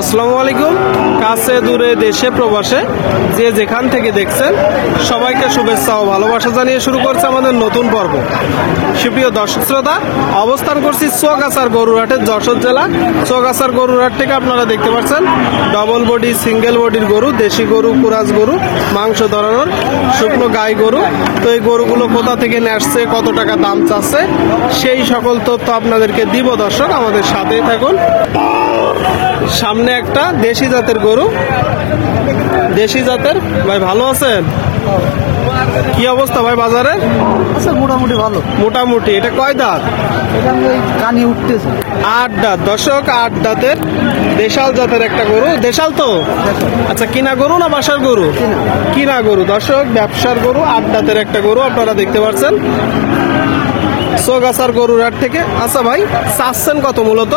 আসসালামু আলাইকুম। কাছে দূরে দেশে প্রবাসে যে যেখান থেকে দেখছেন সবাইকে শুভেচ্ছা ও ভালোবাসা জানিয়ে শুরু করছে আমাদের নতুন পর্ব। সুপ্রিয় দর্শক শ্রোতা, অবস্থান করছি চৌগাছার গরুরহাটের যশোর জেলা। চৌগাছার গরুরহাট থেকে আপনারা দেখতে পাচ্ছেন ডবল বডি সিঙ্গেল বডির গরু, দেশি গরু, কুরাজ গরু, মাংস ধরানোর শুকনো গাই গরু। তো এই গরুগুলো কোথা থেকে নিয়ে আসছে, কত টাকা দাম চাচ্ছে, সেই সকল তথ্য আপনাদেরকে দিব। দর্শক আমাদের সাথেই থাকুন। সামনে একটা দেশি জাতের গরু, দেশি জাতের। ভাই ভালো আছেন? কি অবস্থা ভাই বাজারে? আচ্ছা, মোটামুটি ভালো। মোটামুটি। এটা কয় দাঁত? এটা কানি উঠতেছে। 8 দাঁত। দর্শক 8 দাঁতের দেশাল জাতের একটা গরু। দেশাল তো? আচ্ছা, কিনা গরু না বাসার গরু? কিনা গরু। দর্শক ব্যবসার গরু, 8 দাঁতের একটা গরু আপনারা দেখতে পাচ্ছেন চৌগাছার গরুরহাট থেকে। আচ্ছা ভাই, চাচ্ছেন কত মূলত?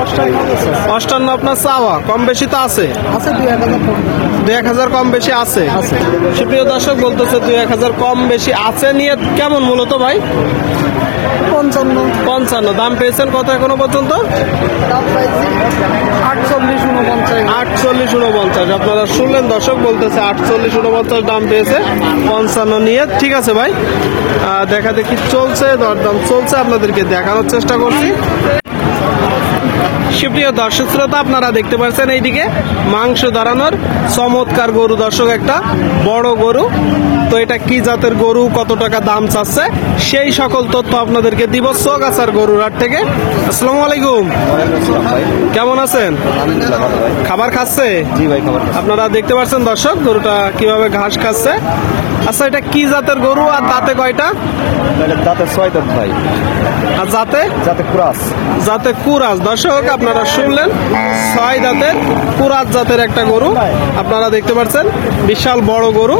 58 আপনার চাওয়া, কম বেশি তো আছে? আছে 2-1000 কম বেশি আছে। সুপ্রিয় দর্শক বলতেছে 2-1000 কম বেশি আছে। নিয়ে কেমন মূলত ভাই? 55। দাম পেয়েছেন কত এখনো পর্যন্ত? 48-49। আপনারা শুনলেন, দর্শক বলতেছে 48-49 দাম পেয়েছে। 55 নিয়ে। ঠিক আছে ভাই, দেখা দেখি চলছে, দরদাম চলছে, আপনাদেরকে দেখানোর চেষ্টা করছি। সুপ্রিয় দর্শক শ্রোতা, আপনারা দেখতে পাচ্ছেন এইদিকে মাংস দাঁড়ানোর চমৎকার গরু। দর্শক একটা বড় গরু। তো এটা কি জাতের গরু, কত টাকা দাম চাচ্ছে, সেই সকল তথ্য আপনাদেরকে দিব চৌগাছার গরুরহাট থেকে। আসসালামু আলাইকুম। কেমন আছেন? খাবার খাচ্ছে? জি ভাই, খাবার। আপনারা দেখতে পাচ্ছেন দর্শক গরুটা কিভাবে ঘাস খাচ্ছে। আচ্ছা, এটা কি জাতের গরু আর দাঁতে কয়টা? দাঁতে 6 দাঁত ভাই। আর জাতে? দাঁতে কুরাস। জাতে কুরাজ। দর্শক আপনারা শুনলেন 6 দাঁতের কুরাজ জাতের একটা গরু আপনারা দেখতে পাচ্ছেন, বিশাল বড় গরু।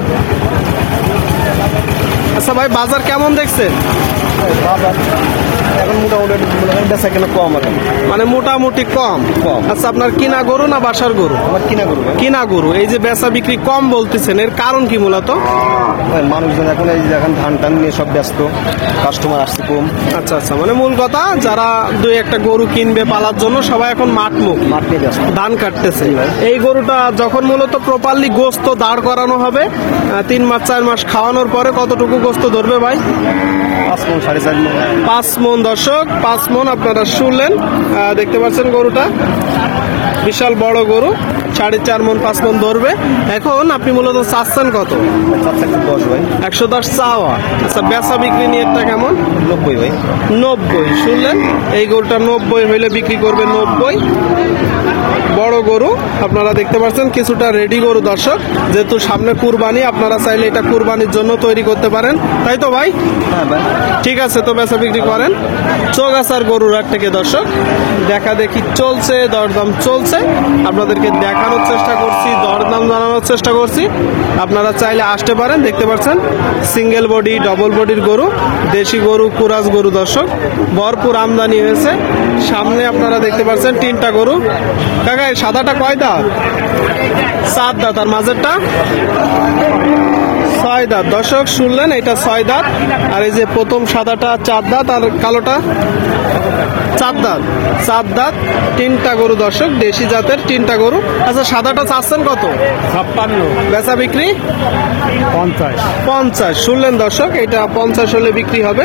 আচ্ছা ভাই, বাজার কেমন দেখছেন? এখন মোটামুটি বেচা কেনা কম এখন। মানে মোটামুটি কম। আচ্ছা, আপনার কিনা গরু না বাসার গরু? আমার কিনা গরু ভাই। কিনা গরু। এই যে বেচা বিক্রি কম বলতেছেন, এর কারণ কি মূলত? ভাই মানুষজন এখন এই যে এখন ধান টান নিয়ে সব ব্যস্ত, কাস্টমার আসছে কম। আচ্ছা আচ্ছা, মানে মূল কথা যারা 2-1টা গরু কিনবে পালার জন্য সবাই এখন মাঠ নিয়ে ব্যস্ত, ধান কাটতেছে। এই গরুটা যখন মূলত প্রপারলি গোস্ত দাঁড় করানো হবে, 3 মাস 4 মাস খাওয়ানোর পরে কতটুকু গোস্ত ধরবে ভাই? 5 মণ 4.5 মণ। 5 মণ। দর্শক 5 মণ আপনারা শুনলেন, দেখতে পাচ্ছেন গরুটা বিশাল বড় গরু, 4.5 মণ 5 মণ ধরবে। এখন আপনি মূলত চাচ্ছেন কত? 110 ভাই। 110 চাওয়া। আচ্ছা, বেচা বিক্রি নিয়েটা কেমন? 90 ভাই। 90 শুনলেন, এই গরুটা 90 হইলে বিক্রি করবে 90। বড় গরু আপনারা দেখতে পাচ্ছেন, কিছুটা রেডি গরু। দর্শক যেহেতু সামনে কুরবানি, আপনারা চাইলে এটা কুরবানির জন্য তৈরি করতে পারেন, তাই তো ভাই? হ্যাঁ ভাই। ঠিক আছে, তো বেচা বিক্রি করেন চৌগাছার গরুরহাট থেকে। দর্শক দেখা দেখি চলছে, দরদাম চলছে, আপনাদেরকে দেখানোর চেষ্টা করছি, দরদাম জানানোর চেষ্টা করছি। আপনারা চাইলে আসতে পারেন। দেখতে পাচ্ছেন সিঙ্গেল বডি, ডবল বডির গরু, দেশি গরু, কুরাজ গরু। দর্শক ভরপুর আমদানি হয়েছে। সামনে আপনারা দেখতে পাচ্ছেন 3টা গরু। কাকা, এই সাদাটা কয় দাঁত? 7 দাঁত। আর মাঝেরটা 6 দাঁত। দর্শক শুনলেন, এটা 6 দাঁত। আর এই যে প্রথম সাদাটা 4 দাঁত, আর কালোটা 4 দাঁত। 4 দাঁত 3টা গরু। দর্শক দেশি জাতের 3টা গরু। আচ্ছা, সাদাটা চাচ্ছেন কত? 56। বেচা বিক্রি 50। শুনলেন দর্শক, এটা 50 হলে বিক্রি হবে।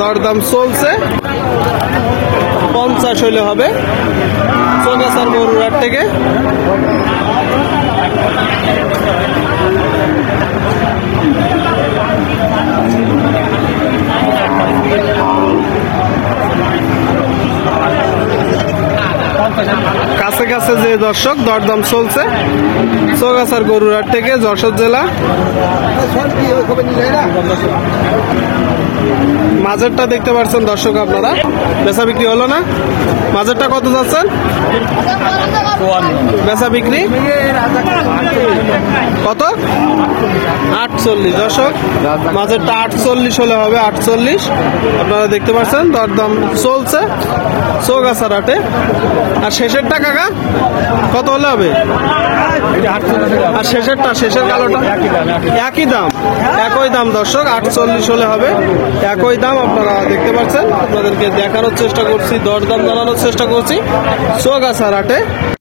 দরদাম চলছে, 50 হলে হবে চৌগাছার গরুরহাট থেকে। কাছে কাছে যে দর্শক দরদাম চলছে চৌগাছার গরুরহাট থেকে, যশোর জেলা। মাঝেরটা দেখতে পাচ্ছেন দর্শক আপনারা, বেচা বিক্রি হলো না। মাঝেরটা কত যাচ্ছেন? বেচা বিক্রি কত? 48। দর্শক মাঝেরটা 48 হলে হবে, 48 আপনারা দেখতে পাচ্ছেন। দরদাম চলছে চৌগাছার হাটে। আর শেষেরটা কাকা কত হলে হবে? আর শেষের কালোটা একই দাম। একই দাম দর্শক, 48 হলে হবে, একই দাম। আপনারা দেখতে পাচ্ছেন, আপনাদেরকে দেখানোর চেষ্টা করছি, দরদাম জানানোর চেষ্টা করছি চৌগাছার হাটে।